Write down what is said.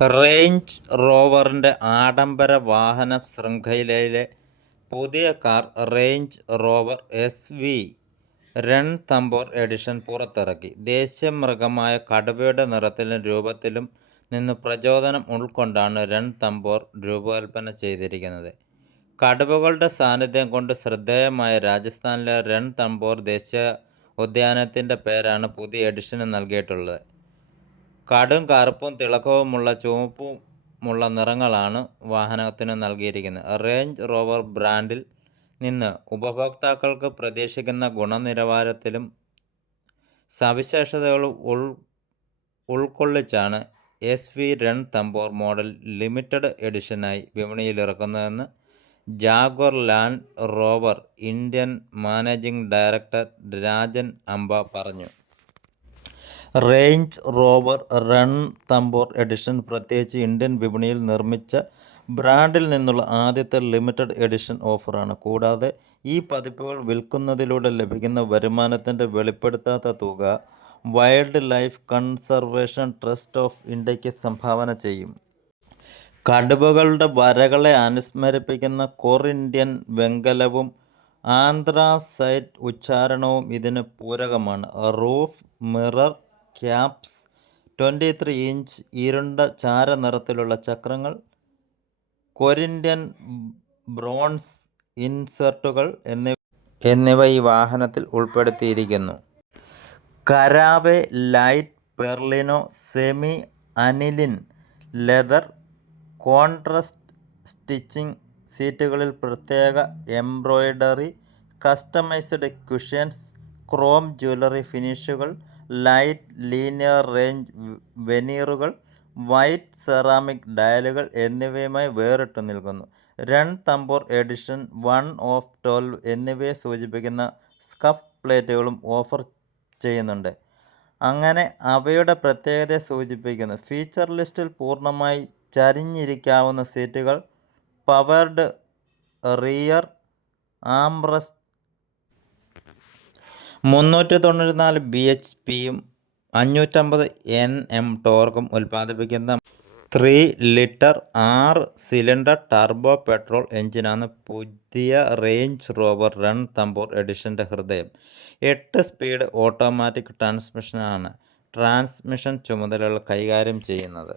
Range റോവറിൻ്റെ ആഡംബര വാഹന ശൃംഖലയിലെ പുതിയ car Range Rover SV. Ranthambore edition പുറത്തിറക്കി. ദേശീയ മൃഗമായ കടുവയുടെ നിറത്തിലും രൂപത്തിലും നിന്ന് പ്രചോദനം ഉൾക്കൊണ്ടാണ് രൺതംബോർ രൂപകൽപ്പന ചെയ്തിരിക്കുന്നത്. കടുവകളുടെ സാന്നിധ്യം കൊണ്ട് ശ്രദ്ധേയമായ രാജസ്ഥാനിലെ രൺതംബോർ ദേശീയ ഉദ്യാനത്തിൻ്റെ പേരാണ് പുതിയ എഡിഷന് നൽകിയിട്ടുള്ളത്. കടും കറുപ്പും തിളക്കമുള്ള ചുവപ്പുമുള്ള നിറങ്ങളാണ് വാഹനത്തിന് നൽകിയിരിക്കുന്നത്. റേഞ്ച് റോവർ ബ്രാൻഡിൽ നിന്ന് ഉപഭോക്താക്കൾക്ക് പ്രതീക്ഷിക്കുന്ന ഗുണനിലവാരത്തിലും സവിശേഷതകളും ഉൾക്കൊള്ളിച്ചാണ് എസ്.വി. രൺതംബോർ മോഡൽ ലിമിറ്റഡ് എഡിഷനായി വിപണിയിലിറക്കുന്നതെന്ന് Jaguar Land Rover Indian managing director Rajan Amba പറഞ്ഞു. റേഞ്ച് റോവർ രൺതംബോർ എഡിഷൻ പ്രത്യേകിച്ച് ഇന്ത്യൻ വിപണിയിൽ നിർമ്മിച്ച ബ്രാൻഡിൽ നിന്നുള്ള ആദ്യത്തെ ലിമിറ്റഡ് എഡിഷൻ ഓഫറാണ്. കൂടാതെ ഈ പതിപ്പുകൾ വിൽക്കുന്നതിലൂടെ ലഭിക്കുന്ന വരുമാനത്തിൻ്റെ വെളിപ്പെടുത്താത്ത തുക wild life conservation trust of ഇന്ത്യയ്ക്ക് സംഭാവന ചെയ്യും. കടുവകളുടെ വരകളെ അനുസ്മരിപ്പിക്കുന്ന കൊറിന്ത്യൻ വെങ്കലവും ആന്ത്രാസൈറ്റ് ഉച്ചാരണവും ഇതിന് പൂരകമാണ്. റൂഫ് മിറർ ക്യാപ്സ്, 23 ഇഞ്ച് ഇരുണ്ട ചാരനിറത്തിലുള്ള ചക്രങ്ങൾ, കൊരിന്ത്യൻ ബ്രോൺസ് ഇൻസെർട്ടുകൾ എന്നിവ ഈ വാഹനത്തിൽ ഉൾപ്പെടുത്തിയിരിക്കുന്നു. Caraway light perlino semi aniline leather contrast stitching, സീറ്റുകളിൽ പ്രത്യേക embroidery, customised cushions, chrome jewellery ഫിനിഷുകൾ, ലൈറ്റ് ലീനിയർ റേഞ്ച് വെനീറുകൾ, വൈറ്റ് സെറാമിക് ഡയലുകൾ എന്നിവയുമായി വേറിട്ടു നിൽക്കുന്നു. രൺതംബോർ എഡിഷൻ 1 ഓഫ് 12 എന്നിവയെ സൂചിപ്പിക്കുന്ന സ്കഫ് പ്ലേറ്റുകളും ഓഫർ ചെയ്യുന്നുണ്ട്. അങ്ങനെ അവയുടെ പ്രത്യേകതയെ സൂചിപ്പിക്കുന്നു. ഫീച്ചർ ലിസ്റ്റിൽ പൂർണ്ണമായി ചരിഞ്ഞിരിക്കാവുന്ന സീറ്റുകൾ, പവേർഡ് റിയർ ആംറസ്റ്റ്, 394 bhpയും 550 Nm ടോർക്കും ഉൽപ്പാദിപ്പിക്കുന്ന 3 ലിറ്റർ 6 സിലിണ്ടർ ടർബോ പെട്രോൾ എഞ്ചിനാണ് പുതിയ റേഞ്ച് റോവർ രൺതംബോർ എഡിഷൻ്റെ ഹൃദയം. 8 സ്പീഡ് ഓട്ടോമാറ്റിക് ട്രാൻസ്മിഷനാണ് ട്രാൻസ്മിഷൻ ചുമതലകൾ കൈകാര്യം ചെയ്യുന്നത്.